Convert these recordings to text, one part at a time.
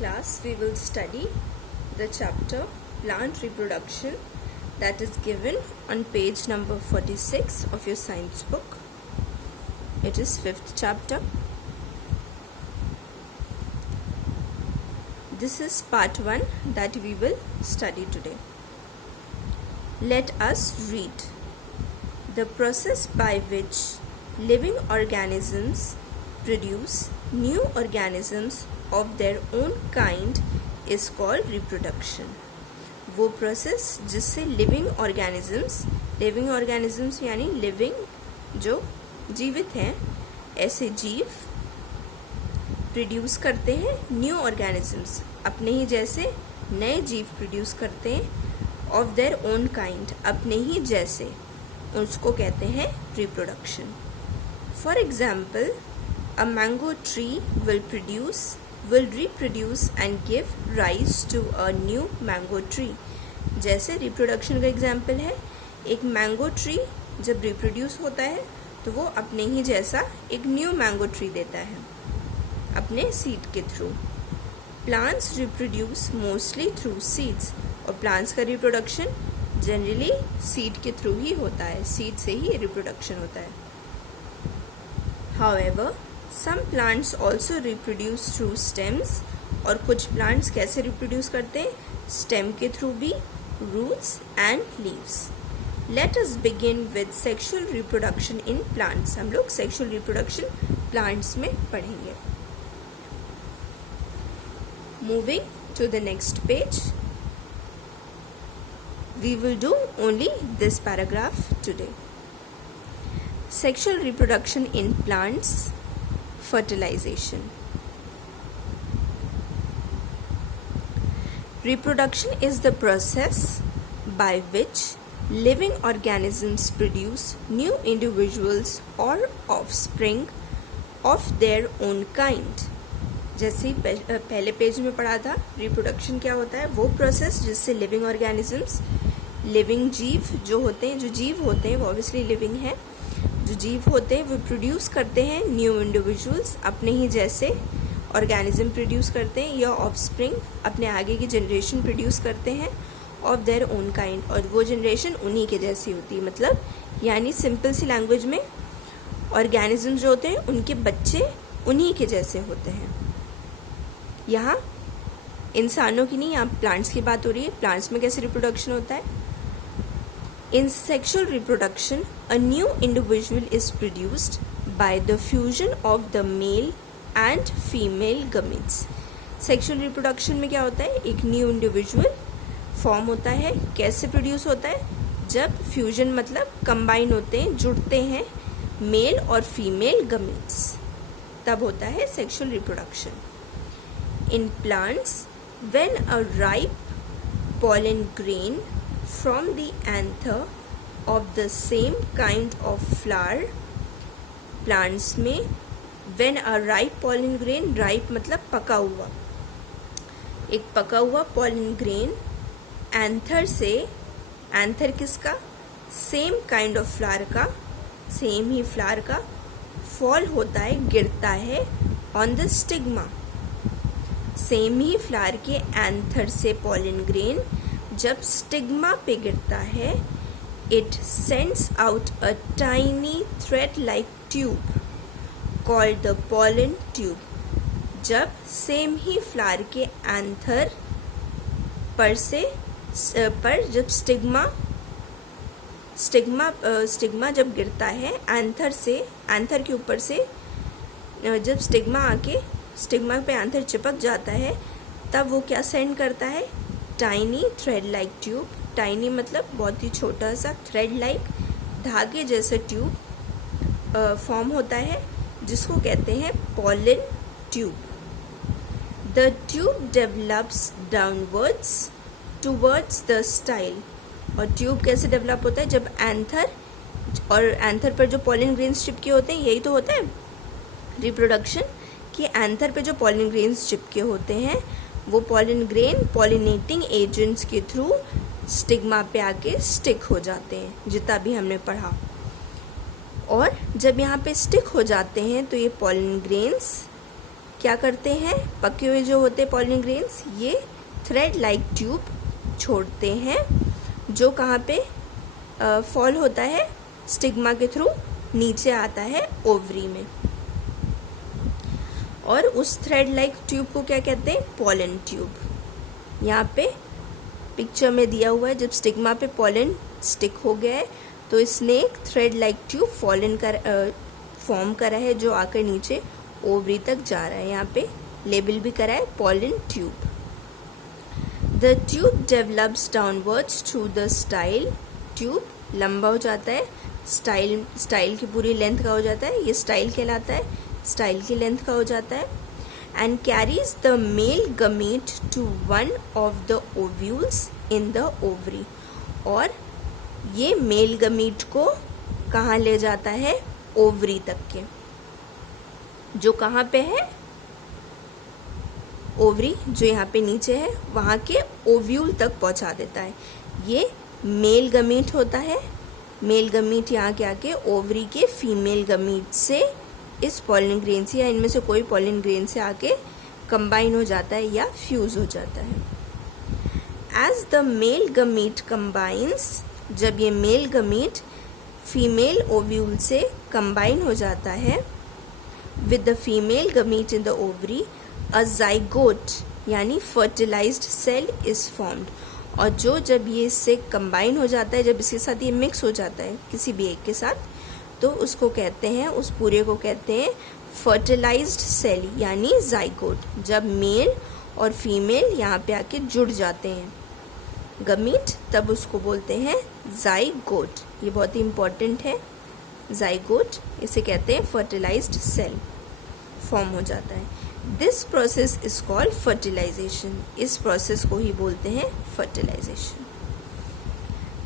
class we will study the chapter plant reproduction that is given on page number 46 of your science book. It is 5th chapter. This is part 1 that we will study today. Let us read. The process by which living organisms produce new organisms of their own kind is called reproduction. वो process जिससे living organisms यानी living जो जीवित हैं, ऐसे जीव produce करते हैं न्यू ऑर्गेनिजम्स, अपने ही जैसे नए जीव प्रोड्यूस करते हैं ऑफ देयर ओन काइंड, अपने ही जैसे, उसको कहते हैं reproduction. For example, a mango tree will reproduce and give rise to a new mango tree. जैसे रिप्रोडक्शन का एग्जाम्पल है, एक मैंगो ट्री जब रिप्रोड्यूस होता है तो वो अपने ही जैसा एक न्यू मैंगो ट्री देता है अपने सीड के through. Plants reproduce mostly through seeds, और प्लांट्स का रिप्रोडक्शन जनरली सीड के थ्रू ही होता है, सीड से ही रिप्रोडक्शन होता है. However, some plants also reproduce through stems, और कुछ प्लांट्स कैसे रिप्रोड्यूस करते हैं? स्टेम के थ्रू भी, roots and leaves. Let us begin with sexual reproduction in plants. हम लोग सेक्सुअल रिप्रोडक्शन प्लांट्स में पढ़ेंगे. Moving to the next page, we will do only this paragraph today. Sexual reproduction in plants, fertilization. Reproduction is the process by which living organisms produce new individuals or offspring of their own kind. जैसे पहले page में पढ़ा था, reproduction क्या होता है? वो process जिससे लिविंग ऑर्गेनिजम्स, लिविंग जीव जो होते हैं, जो जीव होते हैं वो ऑब्वियसली लिविंग है, जो जीव होते हैं वो प्रोड्यूस करते हैं न्यू इंडिविजुअल्स, अपने ही जैसे ऑर्गेनिज्म प्रोड्यूस करते हैं, या ऑफस्प्रिंग, अपने आगे की जनरेशन प्रोड्यूस करते हैं ऑफ देयर ओन काइंड, और वो जनरेशन उन्हीं के जैसी होती है. मतलब यानी सिंपल सी लैंग्वेज में ऑर्गेनिज्म जो होते हैं उनके बच्चे उन्हीं के जैसे होते हैं. यहाँ इंसानों की नहीं, यहाँ प्लांट्स की बात हो रही है. प्लांट्स में कैसे रिप्रोडक्शन होता है? In sexual reproduction, a new individual is produced by the fusion of the male and female gametes. Sexual reproduction में क्या होता है? एक न्यू इंडिविजुअल फॉर्म होता है. कैसे प्रोड्यूस होता है? जब फ्यूजन मतलब कंबाइन होते हैं, जुड़ते हैं मेल और फीमेल गमेट्स, तब होता है sexual reproduction. In plants, when a ripe pollen grain from the anther of the same kind of flower, plants में when a ripe pollen grain, ripe मतलब पका हुआ, एक पका हुआ pollen grain anther से, anther किसका? सेम काइंड ऑफ फ्लावर का, सेम ही फ्लावर का फॉल होता है, गिरता है on the stigma. Same he flower के एंथर से पॉलन ग्रेन जब स्टिग्मा पे गिरता है, it sends out a tiny thread like tube called the pollen tube. जब सेम ही फ्लावर के एंथर पर जब स्टिग्मा जब गिरता है एंथर के ऊपर से, जब स्टिग्मा आके स्टिग्मा पे एंथर चिपक जाता है, तब वो क्या सेंड करता है? Tiny thread like tube. Tiny मतलब बहुत ही छोटा सा, थ्रेड लाइक धागे जैसा ट्यूब फॉर्म होता है, जिसको कहते हैं pollen tube. The tube develops downwards towards the style. और ट्यूब कैसे डेवलप होता है? जब एंथर पर जो पॉलन ग्रेन्स चिपके होते हैं, यही तो होता है रिप्रोडक्शन, कि एंथर पे जो पॉलन ग्रेन्स चिपके होते हैं, वो पॉलन ग्रेन पॉलिनेटिंग एजेंट्स के थ्रू स्टिग्मा पे आके स्टिक हो जाते हैं, जितना भी हमने पढ़ा. और जब यहाँ पे स्टिक हो जाते हैं तो ये पॉलन ग्रेन्स क्या करते हैं, पके हुए जो होते हैं पॉलन ग्रेन्स, ये थ्रेड लाइक ट्यूब छोड़ते हैं जो कहाँ पे फॉल होता है, स्टिग्मा के थ्रू नीचे आता है ओवरी में। और उस थ्रेड लाइक ट्यूब को क्या कहते हैं, पॉलन ट्यूब। यहाँ पे पिक्चर में दिया हुआ है, जब स्टिग्मा पे पॉलन स्टिक हो गया है तो इसने एक थ्रेड लाइक ट्यूब फॉर्म करा है जो आकर नीचे ओवरी तक जा रहा है। यहाँ पे लेबल भी करा है pollen tube. The tube develops downwards through the style. Tube लंबा हो जाता है, स्टाइल की पूरी लेंथ का हो जाता है, ये स्टाइल कहलाता है, स्टाइल की लेंथ का हो जाता है। And carries the male gamete to one of the ovules in the ovary. और ये मेल गमीट को कहाँ ले जाता है, ओवरी तक के, जो कहाँ पे है, ओवरी जो यहाँ पे नीचे है वहाँ के ओव्यूल तक पहुँचा देता है। ये मेल गमीट होता है। मेल गमीट यहाँ के आके ओवरी के फीमेल गमीट से इस पॉलन ग्रेन से या इनमें से कोई पॉलन ग्रेन से आके कंबाइन हो जाता है या फ्यूज हो जाता है। As the male gamete combines, जब ये मेल गमीट फीमेल ओव्यूल से कंबाइन हो जाता है with the female gamete in the ovary, a zygote यानी फर्टिलाइज्ड सेल इज फॉर्म्ड। और जो जब ये इससे कंबाइन हो जाता है, जब इसके साथ ये मिक्स हो जाता है किसी भी एक के साथ, तो उसको कहते हैं, उस पूरे को कहते हैं फर्टिलाइज्ड सेल यानी जाइगोट। जब मेल और फीमेल यहाँ पे आके जुड़ जाते हैं गमीट, तब उसको बोलते हैं जाइगोट। ये बहुत ही इम्पॉर्टेंट है, जाइगोट इसे कहते हैं फर्टिलाइज्ड सेल फॉर्म हो जाता है। This process is called fertilisation. इस प्रोसेस को ही बोलते हैं fertilisation.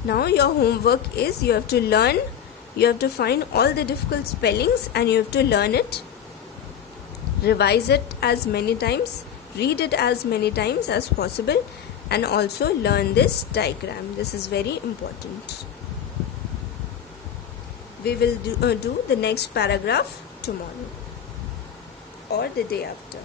Now your homework is you have to learn, you have to find all the difficult spellings and you have to learn it, revise it as many times, read it as many times as possible, and also learn this diagram. This is very important. We will do the next paragraph tomorrow or the day after.